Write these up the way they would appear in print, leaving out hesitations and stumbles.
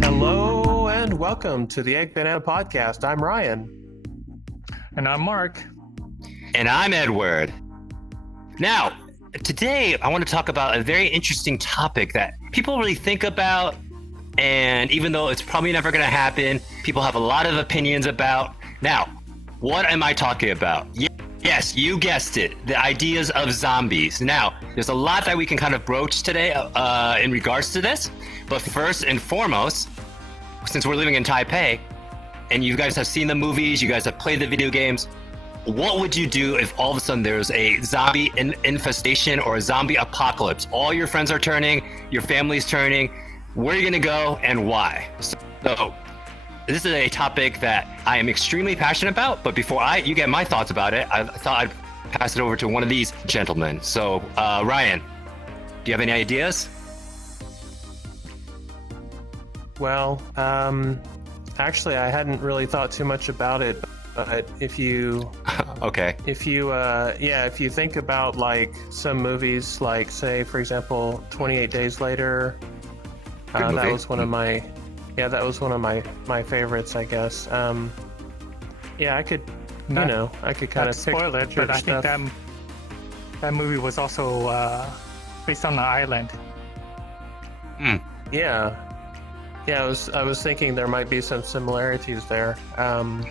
Hello and welcome to the EggBanana podcast. I'm Ryan. And I'm Mark. And I'm Edward. Now, today I want to talk about a very interesting topic that people really think about, and even though it's probably never going to happen, people have a lot of opinions about. Now, what am I talking about? Yes, you guessed it, the ideas of zombies. Now, there's a lot that we can kind of broach today in regards to this, but first and foremost, since we're living in Taipei, and you guys have seen the movies, you guys have played the video games, what would you do if all of a sudden there's a zombie infestation or a zombie apocalypse? All your friends are turning, your family's turning. Where are you going to go and why? So this is a topic that I am extremely passionate about, but before you get my thoughts about it, I thought I'd pass it over to one of these gentlemen. So, Ryan, do you have any ideas? Well, actually, I hadn't really thought too much about it, but if you if you think about like some movies, like say for example 28 Days Later, that was one of my favorites, I guess. I could kind of spoil it, but I think that movie was also based on an island. I was thinking there might be some similarities there. I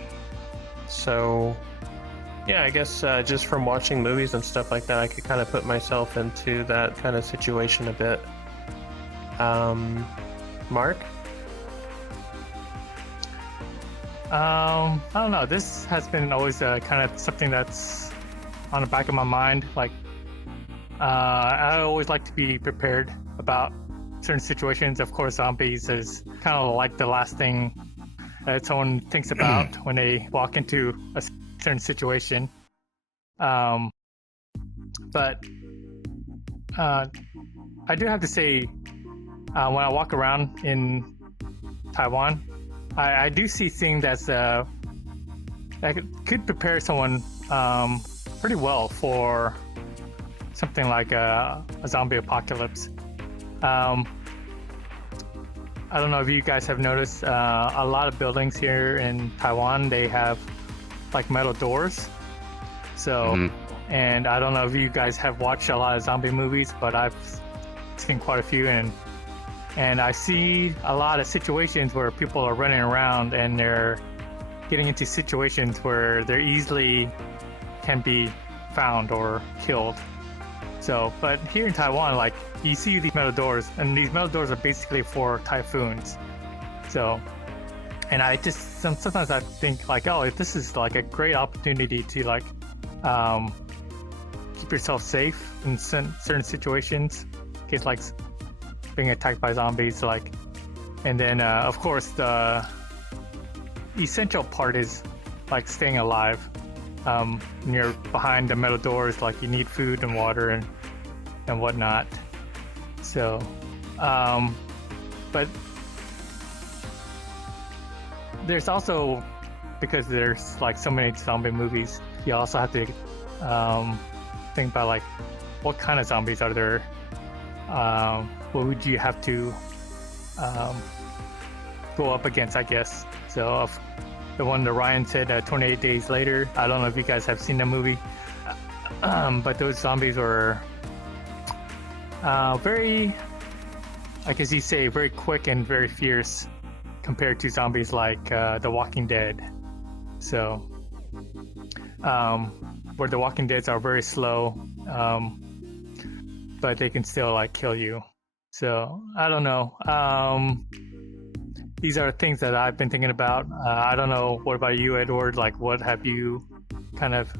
guess just from watching movies and stuff like that, I could kind of put myself into that kind of situation a bit. Mark? I don't know. This has been always kind of something that's on the back of my mind. Like, I always like to be prepared about certain situations. Of course, zombies is kind of like the last thing that someone thinks about when they walk into a certain situation. But I do have to say, when I walk around in Taiwan, I do see things that could prepare someone pretty well for something like a zombie apocalypse. I don't know if you guys have noticed, a lot of buildings here in Taiwan, they have like metal doors. So, and I don't know if you guys have watched a lot of zombie movies, but I've seen quite a few, and I see a lot of situations where people are running around and they're getting into situations where they easily can be found or killed. So, but here in Taiwan, like, you see these metal doors, and these metal doors are basically for typhoons. So, and I just, sometimes I think like, oh, this is like a great opportunity to like, keep yourself safe in certain situations, in case like being attacked by zombies, like, and then of course the essential part is like staying alive. When you're behind the metal doors, like you need food and water and whatnot. So, but there's also, because there's like so many zombie movies, you also have to think about like what kind of zombies are there. What would you have to go up against, I guess. So the one that Ryan said, 28 Days Later, I don't know if you guys have seen the movie, but those zombies were very, like as you say, very quick and very fierce compared to zombies like The Walking Dead. So where The Walking Dead are very slow, but they can still like kill you. So I don't know. These are things that I've been thinking about. I don't know. What about you, Edward? Like, what have you kind of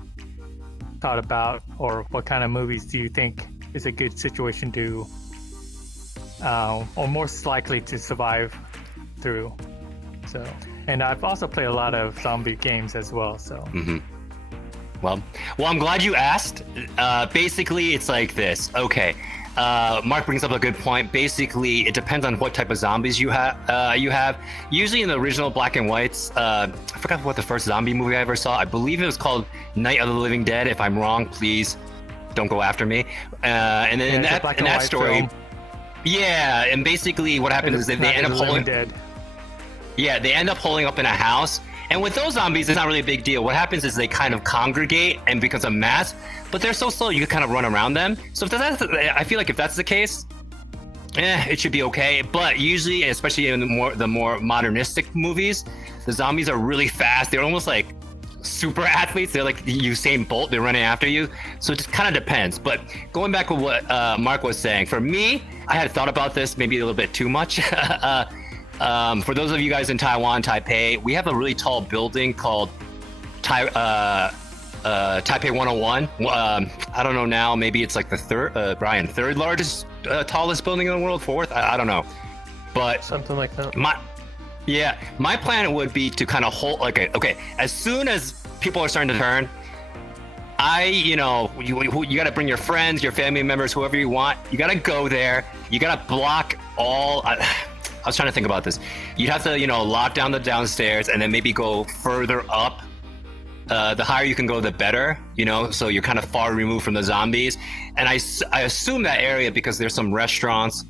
thought about, or what kind of movies do you think is a good situation to, or most likely to survive through? So, and I've also played a lot of zombie games as well. So. Well, I'm glad you asked. Basically, it's like this. Okay. Mark brings up a good point. Basically, it depends on what type of zombies you have. Usually in the original black and whites, I forgot what the first zombie movie I ever saw. I believe it was called Night of the Living Dead. If I'm wrong, please don't go after me. And then in that story, Yeah, and basically what happens is that they end up holding dead. Yeah, they end up holding up in a house. And with those zombies, it's not really a big deal. What happens is they kind of congregate and becomes a mass, but they're so slow you can kind of run around them. So if that's, I feel like if that's the case, it should be okay. But usually, especially in the more modernistic movies, the zombies are really fast. They're almost like super athletes. They're like Usain Bolt. They're running after you. So it just kind of depends. But going back to what Mark was saying, for me, I had thought about this maybe a little bit too much. For those of you guys in Taiwan, Taipei, we have a really tall building called Taipei 101. I don't know now. Maybe it's like the third largest, tallest building in the world, fourth. I don't know, but something like that. My plan would be to kind of hold. Okay. As soon as people are starting to turn, you got to bring your friends, your family members, whoever you want. You got to go there. You got to block all. I was trying to think about this. You'd have to, lock down the downstairs and then maybe go further up. The higher you can go, the better, so you're kind of far removed from the zombies. And I assume that area, because there's some restaurants,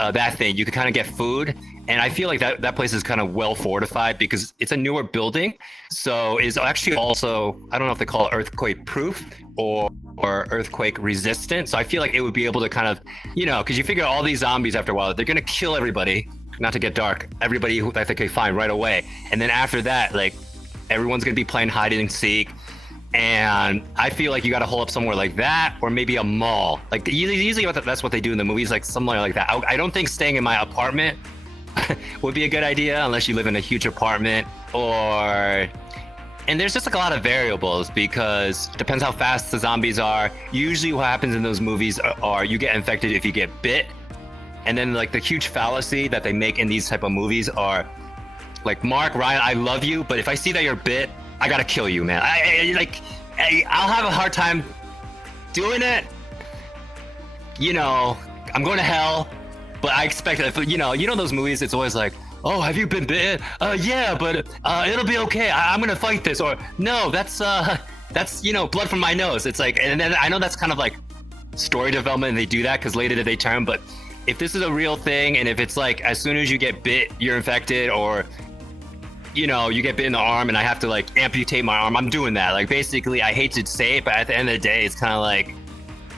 you could kind of get food. And I feel like that place is kind of well fortified because it's a newer building. So it's actually also, I don't know if they call it earthquake proof or earthquake resistant. So I feel like it would be able to kind of, because you figure all these zombies after a while, they're going to kill everybody. Not to get dark, everybody who I think they find right away. And then after that, like, everyone's going to be playing hide and seek. And I feel like you got to hold up somewhere like that, or maybe a mall. Like, usually that's what they do in the movies, like somewhere like that. I don't think staying in my apartment would be a good idea unless you live in a huge apartment, and there's just like a lot of variables because it depends how fast the zombies are. Usually what happens in those movies are you get infected if you get bit. And then like the huge fallacy that they make in these type of movies are like, Mark, Ryan, I love you, but if I see that you're bit, I gotta kill you, man. I'll have a hard time doing it. I'm going to hell, but I expect that. If, those movies, it's always like, oh, have you been bitten? Yeah, but it'll be okay. I'm gonna fight this. Or no, that's blood from my nose. It's like, and then I know that's kind of like story development, and they do that because later they turn, but if this is a real thing, and if it's like as soon as you get bit, you're infected, or you get bit in the arm and I have to like amputate my arm, I'm doing that. Like, basically, I hate to say it, but at the end of the day, it's kind of like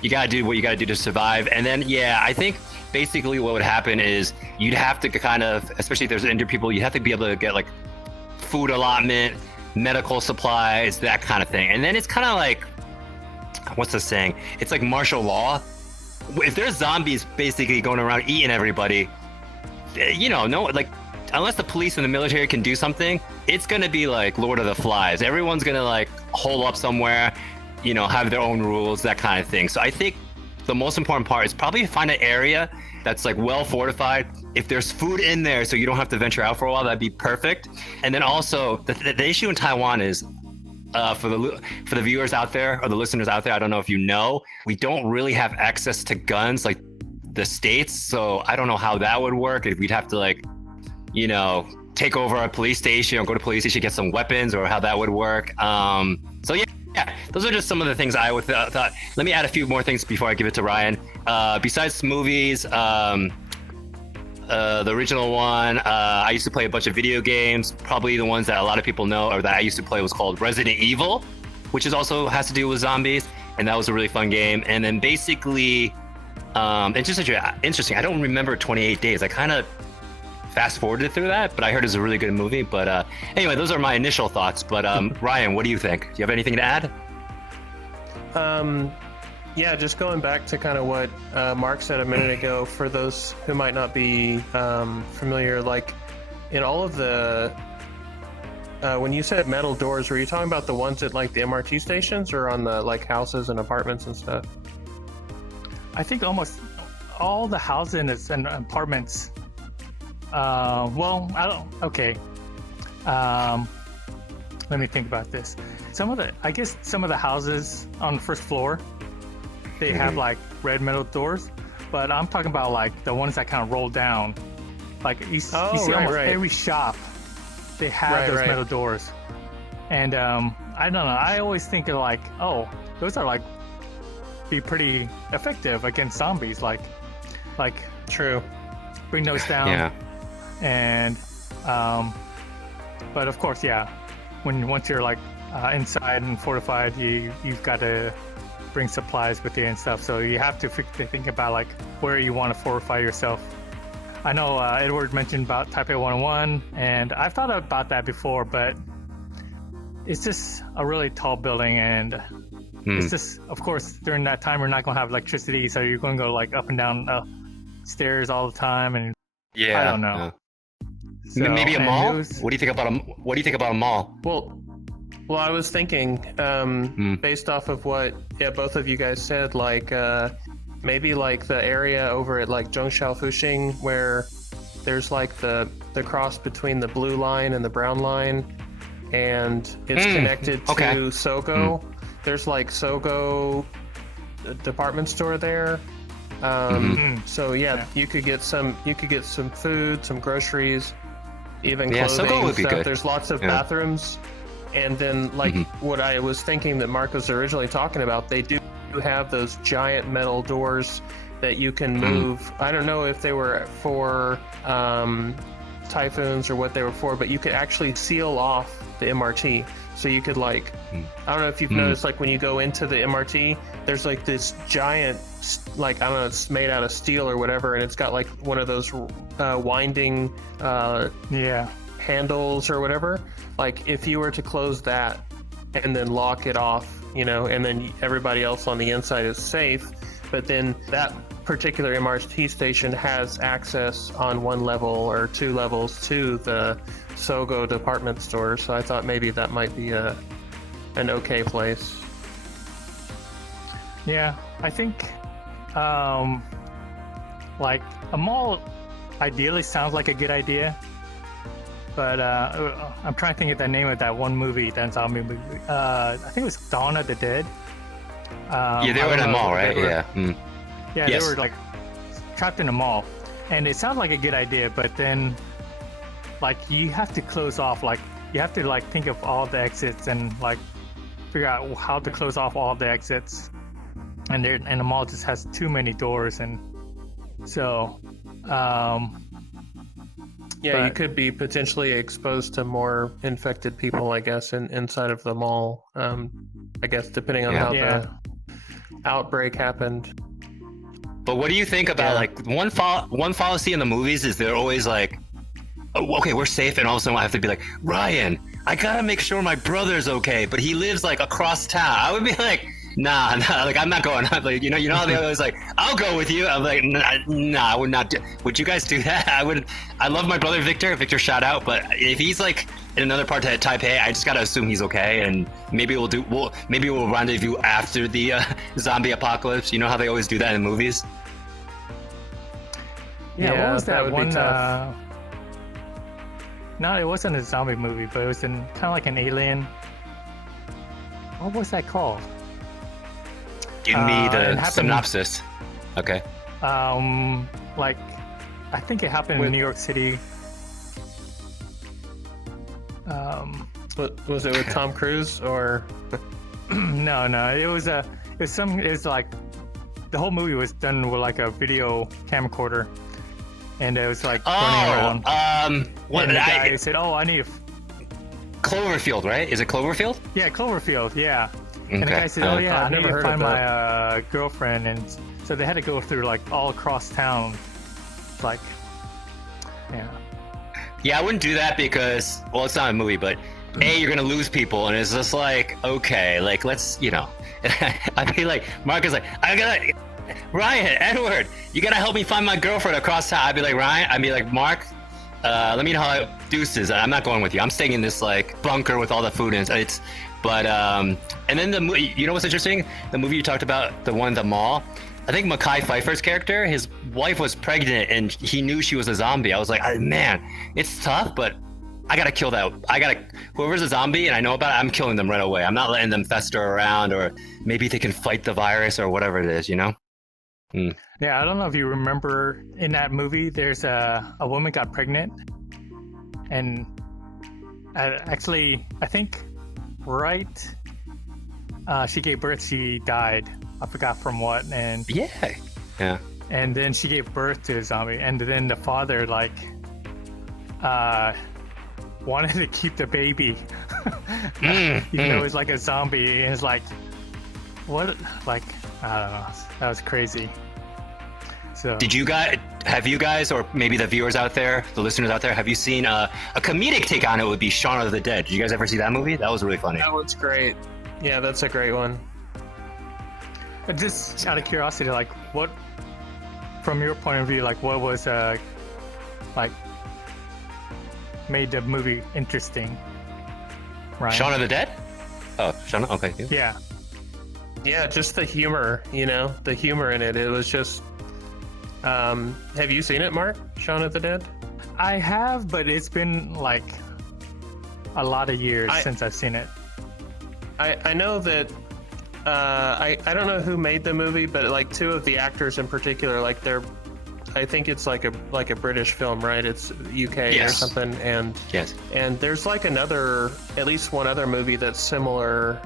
you gotta do what you gotta do to survive. And then I think basically what would happen is you'd have to kind of, especially if there's injured people, you have to be able to get like food allotment, medical supplies, that kind of thing. And then it's kind of like, what's the saying? It's like martial law. If there's zombies basically going around eating everybody, unless the police and the military can do something, it's gonna be like Lord of the Flies. Everyone's gonna like hole up somewhere, have their own rules, that kind of thing. So I think the most important part is probably find an area that's like well fortified. If there's food in there, so you don't have to venture out for a while, that'd be perfect. And then also the issue in Taiwan is, for the viewers out there or the listeners out there, I don't know if we don't really have access to guns like the States. So I don't know how that would work. If we'd have to like, take over a police station or go to police station, get some weapons, or how that would work. So those are just some of the things I would thought. Let me add a few more things before I give it to Ryan. Besides movies, the original one, I used to play a bunch of video games. Probably the ones that a lot of people know or that I used to play was called Resident Evil, which also has to do with zombies, and that was a really fun game. And then basically, it's just interesting. I don't remember 28 Days. I kind of fast forwarded through that, but I heard it's a really good movie. But anyway, those are my initial thoughts. But Ryan, what do you think? Do you have anything to add? Yeah, just going back to kind of what Mark said a minute ago, for those who might not be familiar, like in all of the, when you said metal doors, were you talking about the ones at like the MRT stations or on the like houses and apartments and stuff? I think almost all the houses and apartments. Okay. Let me think about this. Some of the houses on the first floor, they have like red metal doors, but I'm talking about like the ones that kind of roll down. Like you see almost every shop, they have those metal doors. And I don't know, I always think of like, oh, those are like be pretty effective against zombies. Like like True. bring those down. Yeah. And but of course, yeah, once you're like inside and fortified, you've got to bring supplies with you and stuff. So you have to think about like where you want to fortify yourself. I know Edward mentioned about Taipei 101, and I've thought about that before, but it's just a really tall building, and it's just, of course, during that time we're not gonna have electricity, so you're gonna go like up and down stairs all the time, and Yeah. I don't know. Yeah. So, Maybe a and mall. it was- What do you think about a mall? Well, I was thinking, based off of what both of you guys said, like maybe like the area over at like Zhongshan Fuxing, where there's like the cross between the blue line and the brown line, and it's connected to Sogo. There's like Sogo department store there. So yeah, you could get some food, some groceries, even clothing Sogo would be stuff. good. There's lots of bathrooms. And then, like what I was thinking that Mark was originally talking about, they do have those giant metal doors that you can move. I don't know if they were for typhoons or what they were for, but you could actually seal off the MRT. So you could like, I don't know if you've noticed, like when you go into the MRT, there's like this giant, like, I don't know, it's made out of steel or whatever, and it's got like one of those winding handles or whatever. Like if you were to close that and then lock it off, you know, and then everybody else on the inside is safe, but then that particular MRT station has access on one level or two levels to the Sogo department store. So I thought maybe that might be an okay place. Yeah, I think like a mall ideally sounds like a good idea. But I'm trying to think of the name of that one movie, that zombie movie. I think it was Dawn of the Dead. Yeah, they were in a mall, right? Yeah, Yes. they were like trapped in a mall. And it sounds like a good idea, but then like you have to close off, like you have to like think of all the exits and like figure out how to close off all the exits. And the mall just has too many doors, and so you could be potentially exposed to more infected people, I guess, inside of the mall. I guess depending on how the outbreak happened. But what do you think about like one fallacy in the movies is they're always like, oh, okay, we're safe, and all of a sudden I have to be like, Ryan, I gotta make sure my brother's okay, but he lives like across town. I would be like, nah, like I'm not going. I'm like, you know how they always like, I'll go with you. I'm like, nah, I would not. Would you guys do that? I love my brother Victor. Victor, shout out. But if he's like in another part of Taipei, I just gotta assume he's okay, and maybe we'll rendezvous after the zombie apocalypse. You know how they always do that in movies. Yeah, what was that would one? be tough. No, it wasn't a zombie movie, but it was kind of like an alien. What was that called? Give me the synopsis. Okay. Like, I think it happened in New York City. Was it with Tom Cruise or? No, it was like the whole movie was done with like a video camcorder, and it was like running around. What? And the guy said, "Oh, I need a." Cloverfield, right? Is it Cloverfield? Yeah, Cloverfield. Yeah. Okay. And the guy said, "Oh yeah, I've I need never to heard find of my girlfriend," and so they had to go through like all across town, like, yeah. Yeah, I wouldn't do that because, well, it's not a movie, but A, you're gonna lose people, and it's just like, okay, like let's, I'd be like, Mark is like, Ryan, Edward, you gotta help me find my girlfriend across town. I'd be like, Ryan, I'd be like, Mark, let me know how deuces. I'm not going with you. I'm staying in this like bunker with all the food and it's. But and then the movie, you know what's interesting? The movie you talked about, the one at the mall. I think Mekhi Phifer's character, his wife was pregnant and he knew she was a zombie. I was like, man, it's tough, but I gotta kill that. Whoever's a zombie and I know about it, I'm killing them right away. I'm not letting them fester around, or maybe they can fight the virus or whatever it is, Yeah, I don't know if you remember in that movie, there's a woman got pregnant, and actually, I think she gave birth, she died. I forgot from what, and yeah. and then she gave birth to a zombie, and then the father like wanted to keep the baby, even though it's like a zombie, and it's like, what? Like, I don't know. That was crazy. So, have you guys, or maybe the viewers out there, the listeners out there, have you seen a comedic take on it? Would be Shaun of the Dead. Did you guys ever see that movie? That was really funny. That was great. Yeah, that's a great one. but just out of curiosity, like, what, from your point of view, like, what was like made the movie interesting? Right. Shaun of the Dead? Oh, Shaun. Okay. Yeah. Yeah, just the humor. The humor in it. It was just. Have you seen it, Mark? Shaun of the Dead? I have, but it's been like a lot of years since I've seen it. I know that I don't know who made the movie, but like two of the actors in particular, like I think it's like a British film, right? It's UK or something, and and there's like at least one other movie that's similar,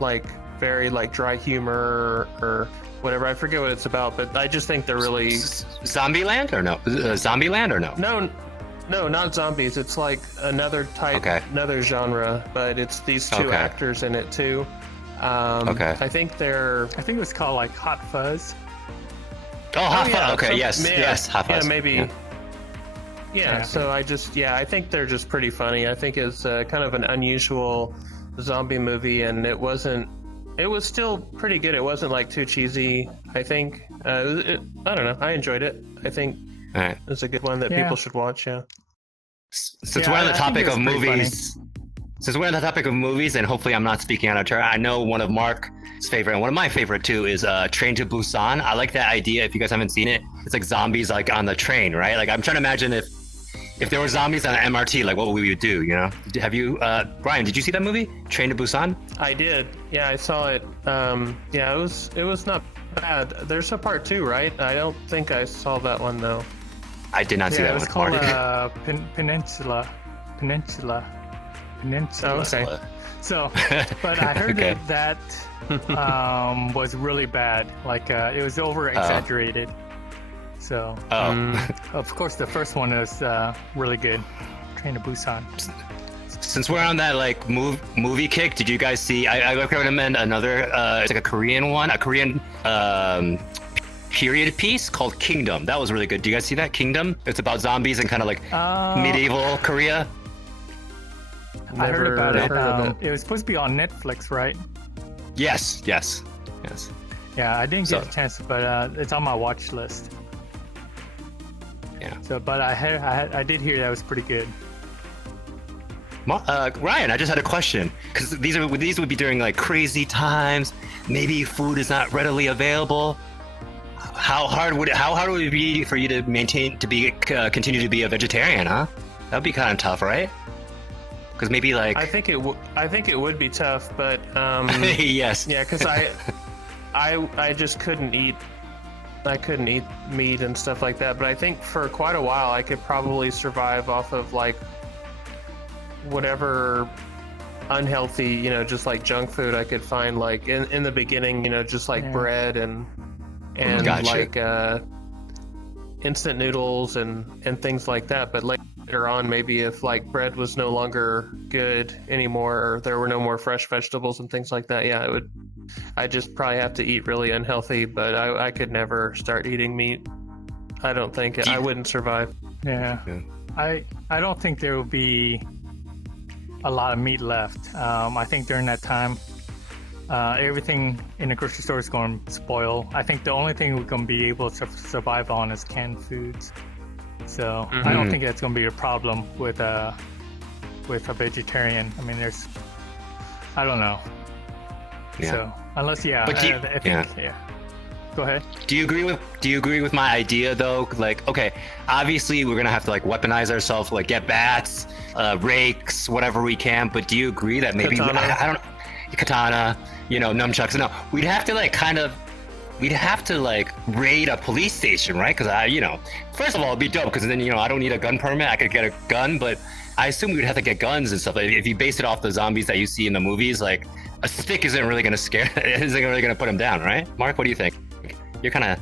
like very like dry humor or whatever. I forget what it's about, but I just think they're really Zombieland or no? Zombieland or no? No, not zombies. It's like another type, another genre, but it's these two actors in it too. I think it was called like Hot Fuzz. Oh, Hot Fuzz. Okay, yes, Hot Fuzz. Yeah, maybe. Yeah. So I think they're just pretty funny. I think it's kind of an unusual zombie movie, and it was still pretty good. It wasn't like too cheesy. I think I don't know. I enjoyed it. I think it's a good one that people should watch. Yeah. Since we're on the topic of movies, and hopefully I'm not speaking out of turn, I know one of Mark's favorite and one of my favorite too is Train to Busan. I like that idea. If you guys haven't seen it, it's like zombies like on the train, right? Like I'm trying to imagine if there were zombies on an MRT, like what would we do? Have you, Brian? Did you see that movie, Train to Busan? I did. Yeah, I saw it. Yeah, it was not bad. There's a part 2, right? I don't think I saw that one though. I did not see that one. It was called Peninsula. Oh, okay. So, but I heard that was really bad. Like it was over exaggerated. So, of course, the first one is really good. Train to Busan. Since we're on that like movie kick, did you guys see? I recommend another. It's like a Korean one, a Korean period piece called Kingdom. That was really good. Do you guys see that? Kingdom. It's about zombies and kind of like medieval Korea. I heard about it. It was supposed to be on Netflix, right? Yes. Yeah, I didn't get a chance, but it's on my watch list. Yeah. So, but I did hear that was pretty good. Ryan, I just had a question because these would be during like crazy times. Maybe food is not readily available. How hard would it be for you to continue to be a vegetarian? Huh? That'd be kind of tough, right? Because maybe like I think it would be tough, but yes. Yeah, because I just couldn't eat. I couldn't eat meat and stuff like that, but I think for quite a while I could probably survive off of like whatever unhealthy, just like junk food I could find, like in the beginning, just like bread and like instant noodles and things like that. But later on, maybe if like bread was no longer good anymore, or there were no more fresh vegetables and things like that, I'd just probably have to eat really unhealthy, but I could never start eating meat. I don't think I wouldn't survive. Yeah. I don't think there will be a lot of meat left. I think during that time, everything in the grocery store is going to spoil. I think the only thing we're going to be able to survive on is canned foods. So I don't think that's going to be a problem with a vegetarian. I mean, I don't know. Yeah. So unless, I think. Go ahead. Do you agree with my idea though? Like, okay, obviously we're gonna have to like weaponize ourselves, like get bats, rakes, whatever we can. But do you agree that maybe I don't katana, nunchucks? No, we'd have to like raid a police station, right? Because first of all, it'd be dope because then I don't need a gun permit. I could get a gun, but I assume we'd have to get guns and stuff. If you base it off the zombies that you see in the movies, like a stick isn't really gonna put them down, right? Mark, what do you think? You're kind of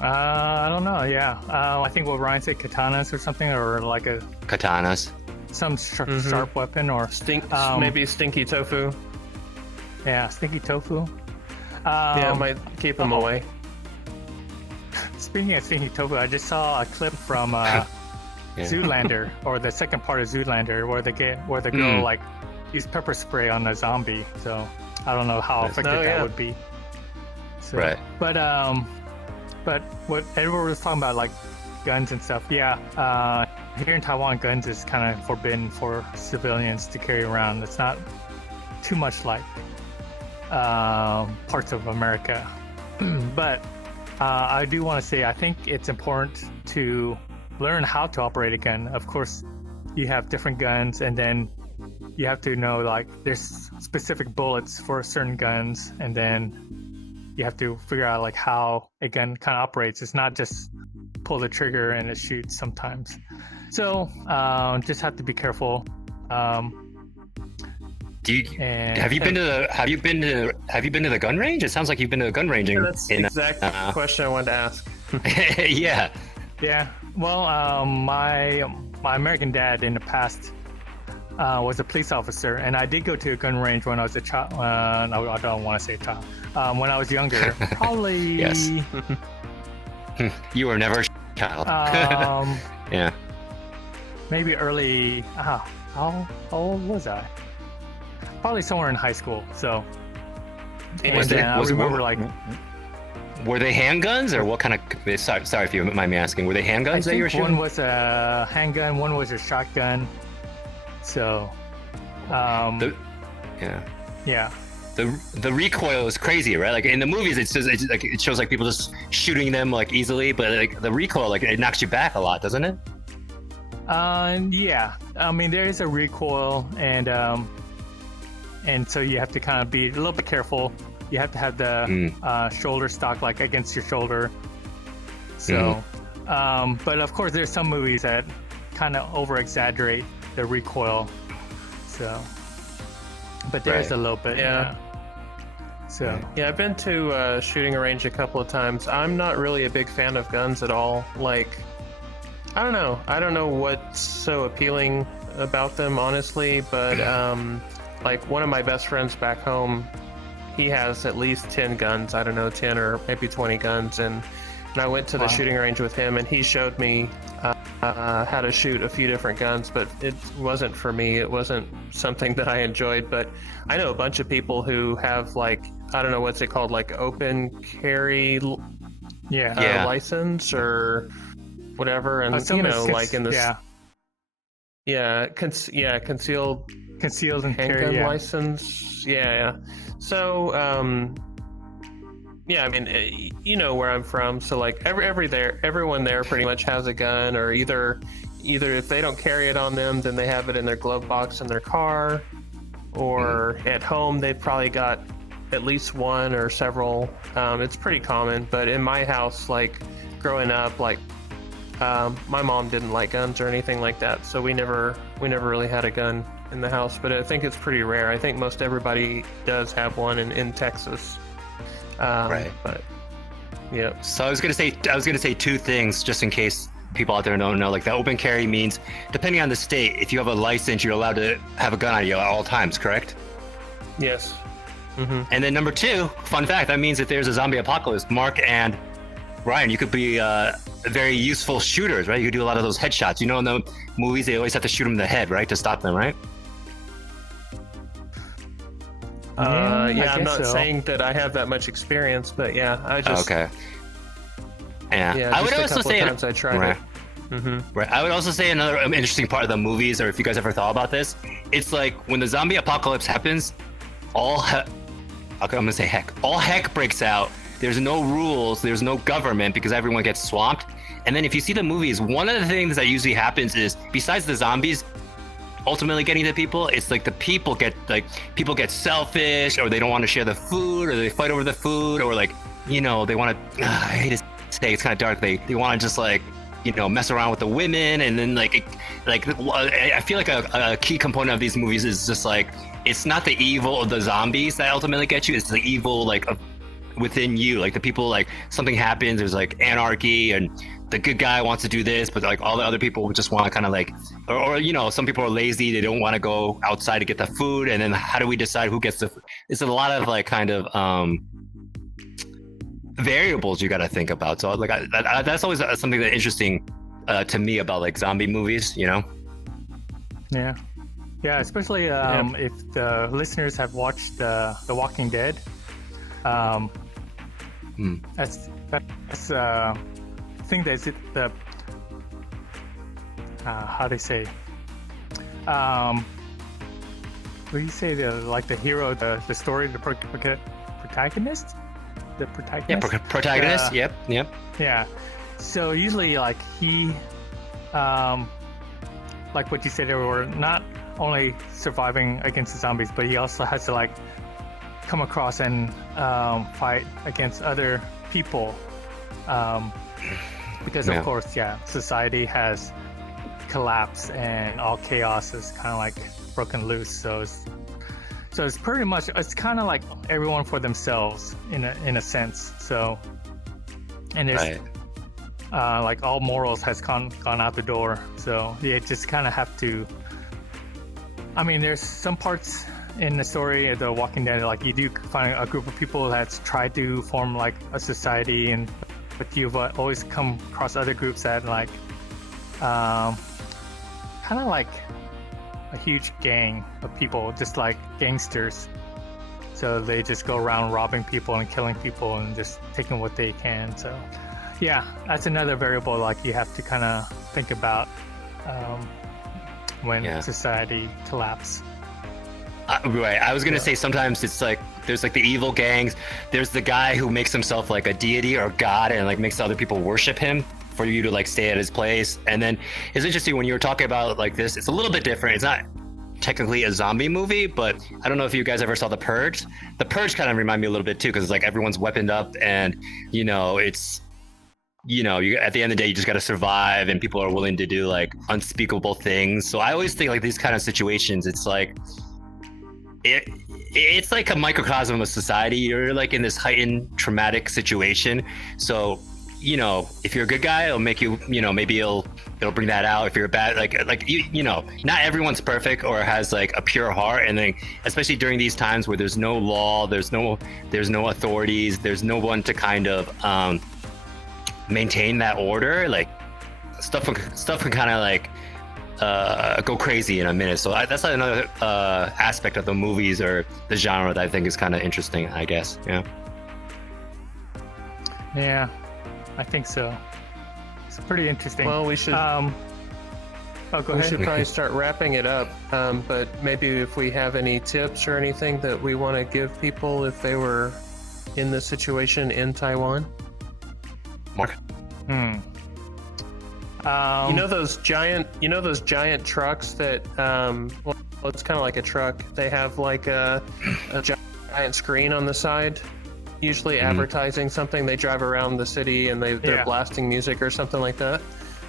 I don't know. Yeah. I think what Ryan said, katanas or something, or like Katanas. some sharp weapon, or maybe stinky tofu. Yeah, stinky tofu. Yeah, it might keep them away. Speaking of stinky tofu, I just saw a clip from Zoolander, or the second part of Zoolander, where the girl like used pepper spray on a zombie. So I don't know how effective that would be. So, right. But what Edward was talking about, like guns and stuff. Yeah. Here in Taiwan, guns is kind of forbidden for civilians to carry around. It's not too much like parts of America. But I do want to say, I think it's important to learn how to operate a gun. Of course, you have different guns, and then you have to know, like, there's specific bullets for certain guns, and then you have to figure out like how a gun kind of operates. It's not just pull the trigger and it shoots sometimes. So just have to be careful. Have you been to the gun range? It sounds like you've been to the gun range. That's the exact question I wanted to ask. Yeah. Yeah. Well, my American dad in the past was a police officer, and I did go to a gun range when I was a child. No, I don't want to say child. When I was younger, probably. Yes. You were never a child. Yeah. Maybe early. How old was I? Probably somewhere in high school. So. Were they handguns, or what kind of? Sorry if you mind me asking. Were they handguns that you were shooting? One was a handgun. One was a shotgun. So. Yeah. The recoil is crazy, right? Like in the movies, it shows like people just shooting them like easily, but like the recoil, like it knocks you back a lot, doesn't it? Yeah. I mean, there is a recoil, and so you have to kind of be a little bit careful. You have to have the shoulder stock like against your shoulder. So, but of course, there's some movies that kind of over exaggerate the recoil. So, but there's a little bit. Yeah. So yeah, I've been to shooting a range a couple of times. I'm not really a big fan of guns at all. Like, I don't know what's so appealing about them, honestly. But like one of my best friends back home, he has at least 10 guns. I don't know, 10 or maybe 20 guns. And I went to the shooting range with him, and he showed me how to shoot a few different guns, but it wasn't for me. It wasn't something that I enjoyed. But I know a bunch of people who have, like, I don't know, what's it called, like open carry license or whatever. And, like in this... concealed and handgun license. Yeah. So, I mean, you know where I'm from, so like everyone there pretty much has a gun, or either if they don't carry it on them, then they have it in their glove box in their car, or at home they've probably got at least one or several. It's pretty common, but in my house, like growing up, like my mom didn't like guns or anything like that, so we never really had a gun in the house. But I think it's pretty rare. I think most everybody does have one in Texas. Right. But yeah. So I was gonna say two things just in case people out there don't know. Like the open carry means, depending on the state, if you have a license, you're allowed to have a gun on you at all times, correct? Yes. And then number two, fun fact, that means if there's a zombie apocalypse, Mark and Ryan, you could be very useful shooters, right? You could do a lot of those headshots. You know, in the movies, they always have to shoot them in the head, right, to stop them, right? I'm not saying that I have that much experience, but yeah, I just... Okay. Yeah, I would also say... times I tried it. Right. I would also say another interesting part of the movies, or if you guys ever thought about this, it's like when the zombie apocalypse happens, all heck breaks out. There's no rules, there's no government, because everyone gets swamped. And then if you see the movies, one of the things that usually happens is, besides the zombies ultimately getting to people, it's like people get selfish, or they don't want to share the food, or they fight over the food, or like, you know, they want to, I hate to say, it's kind of dark, they want to just like, you know, mess around with the women. And then I feel like a key component of these movies is just like, it's not the evil of the zombies that ultimately get you, it's the evil like of within you, like the people, like something happens, there's like anarchy, and the good guy wants to do this, but like all the other people just want to kind of like, or you know, some people are lazy, they don't want to go outside to get the food, and then how do we decide who gets the food? It's a lot of like kind of variables you got to think about. So like that's always something that's interesting to me about like zombie movies, you know? Yeah, especially if the listeners have watched The Walking Dead. That's thing that's the how do you say? What do you say? The hero, the story, the protagonist. The protagonist. Yeah, protagonist. Yep. Yeah. So usually, like he, like what you said, they were not only surviving against the zombies, but he also has to like come across and fight against other people, because of course, society has collapsed and all chaos is kind of like broken loose. So it's pretty much, it's kind of like everyone for themselves in a sense. So, and there's like all morals has gone out the door. So you just kind of have to. I mean, there's some parts in the story of The Walking Dead, like you do find a group of people that's tried to form like a society, but you've always come across other groups that like, kind of like a huge gang of people, just like gangsters. So they just go around robbing people and killing people and just taking what they can. So yeah, that's another variable like you have to kind of think about when society collapses. Right. I was going to say sometimes it's like there's like the evil gangs. There's the guy who makes himself like a deity or god and like makes other people worship him for you to like stay at his place. And then it's interesting when you were talking about like this, it's a little bit different. It's not technically a zombie movie, but I don't know if you guys ever saw The Purge. The Purge kind of remind me a little bit too, because it's like everyone's weaponed up and, you know, it's, you know, you at the end of the day, you just got to survive and people are willing to do like unspeakable things. So I always think like these kind of situations, it's like, it's like a microcosm of society. You're like in this heightened traumatic situation. So, you know, if you're a good guy, it'll make you, you know, maybe it'll bring that out. If you're a bad, like you know, not everyone's perfect or has like a pure heart. And then especially during these times where there's no law, there's no authorities, there's no one to kind of maintain that order. Like stuff can kind of like go crazy in a minute. So that's another aspect of the movies or the genre that I think is kind of interesting, I guess. Yeah, I think so. It's pretty interesting. Well, we should. Go ahead. We should probably start wrapping it up. But maybe if we have any tips or anything that we want to give people if they were in this situation in Taiwan. Mark. You know those giant trucks that well, it's kind of like a truck. They have like a giant screen on the side, usually advertising something. They drive around the city and they're blasting music or something like that.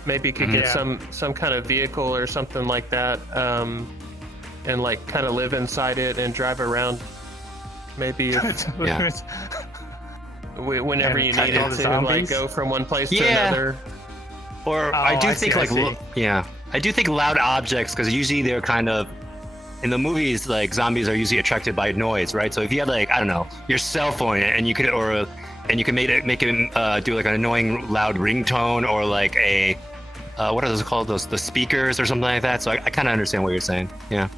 Maybe you could get some kind of vehicle or something like that, and like kind of live inside it and drive around. Maybe whenever you need it to like go from one place to another. Or I do think loud objects, because usually they're kind of in the movies, like zombies are usually attracted by noise, right? So if you had like, I don't know, your cell phone and you could make it do like an annoying loud ringtone or like a what are those called? The speakers or something like that. So I kind of understand what you're saying. Yeah.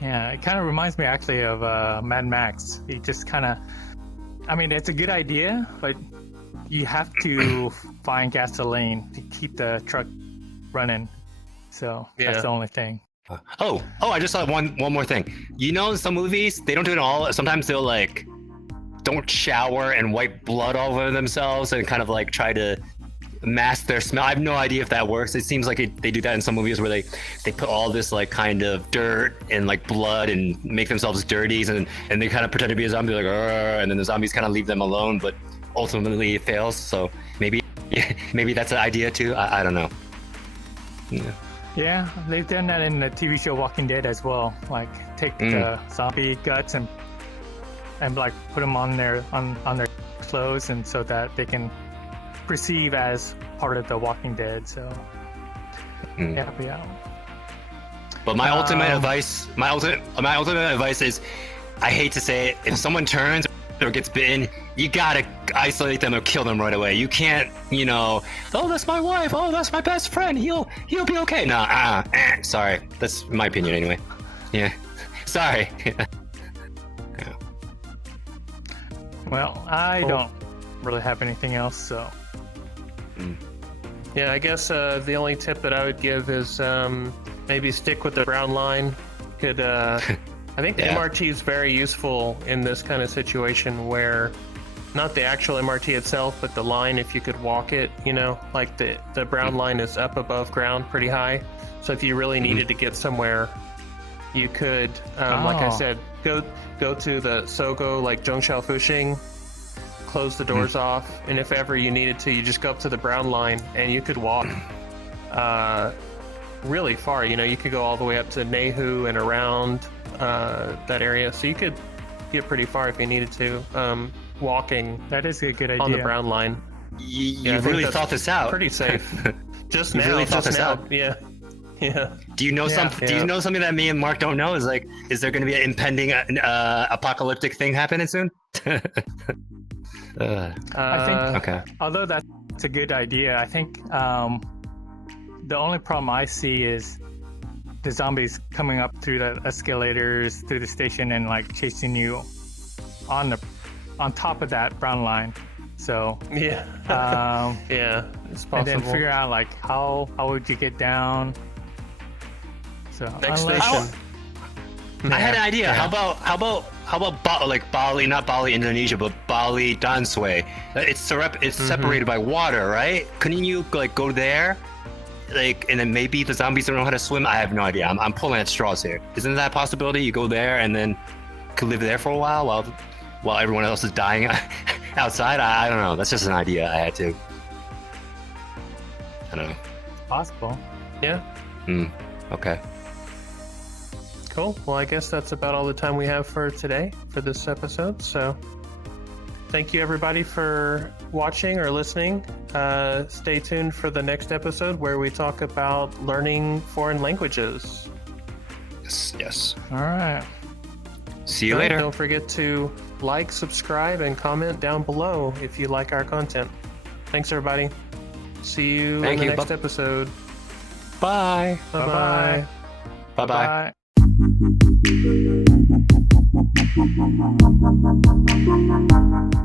Yeah, it kind of reminds me actually of Mad Max. He just kind of, I mean, it's a good idea, but you have to find gasoline to keep the truck running. So that's the only thing. I just thought one more thing. You know, in some movies, they don't do it all. Sometimes they'll like don't shower and wipe blood all over themselves and kind of like try to mask their smell. I have no idea if that works. It seems like they do that in some movies where they put all this like kind of dirt and like blood and make themselves dirty and they kind of pretend to be a zombie, like, and then the zombies kind of leave them alone, but ultimately it fails. So maybe that's an idea too. I don't know. Yeah, they've done that in the TV show Walking Dead as well. Like take the zombie guts and and like put them on their clothes, and so that they can perceive as part of the Walking Dead. So yeah. But my ultimate advice is, I hate to say it, if someone turns or gets bitten, you gotta isolate them or kill them right away. You can't, oh, that's my wife, oh, that's my best friend, he'll be okay. Nah, sorry, that's my opinion anyway. Yeah, sorry. Well, I don't really have anything else, so. Yeah, I guess the only tip that I would give is maybe stick with the brown line. I think the MRT is very useful in this kind of situation where, not the actual MRT itself, but the line, if you could walk it, like the brown line is up above ground pretty high. So if you really needed to get somewhere, you could, like I said, go to the Sogo, like Zhongshan Fuxing, close the doors off, and if ever you needed to, you just go up to the brown line and you could walk really far. You could go all the way up to Nehu and around that area, so you could get pretty far if you needed to, walking. That is a good idea. On the brown line. You really thought this out. Pretty safe. Just you now. Really thought this out. Yeah. Do you know something? Do you know something that me and Mark don't know? Is there going to be an impending apocalyptic thing happening soon? I think. Okay. Although that's a good idea, I think the only problem I see is the zombies coming up through the escalators, through the station, and like chasing you on top of that brown line. So yeah, it's possible. And then figure out like how would you get down. So next station. I had an idea. Yeah. How about Bali, not Bali, Indonesia, but Bali, Dansui. It's separated by water, right? Couldn't you go there? And then maybe the zombies don't know how to swim. I have no idea. I'm pulling at straws here. Isn't that a possibility? You go there and then could live there for a while while everyone else is dying outside. I don't know. That's just an idea I had to. I don't know. Possible. Yeah. Okay. Cool. Well, I guess that's about all the time we have for today for this episode. So thank you everybody for watching or listening. Stay tuned for the next episode where we talk about learning foreign languages. Yes. All right. See you later. Don't forget to like, subscribe, and comment down below if you like our content. Thanks, everybody. See you in the next episode. Bye. Bye-bye. Bye-bye. Bye.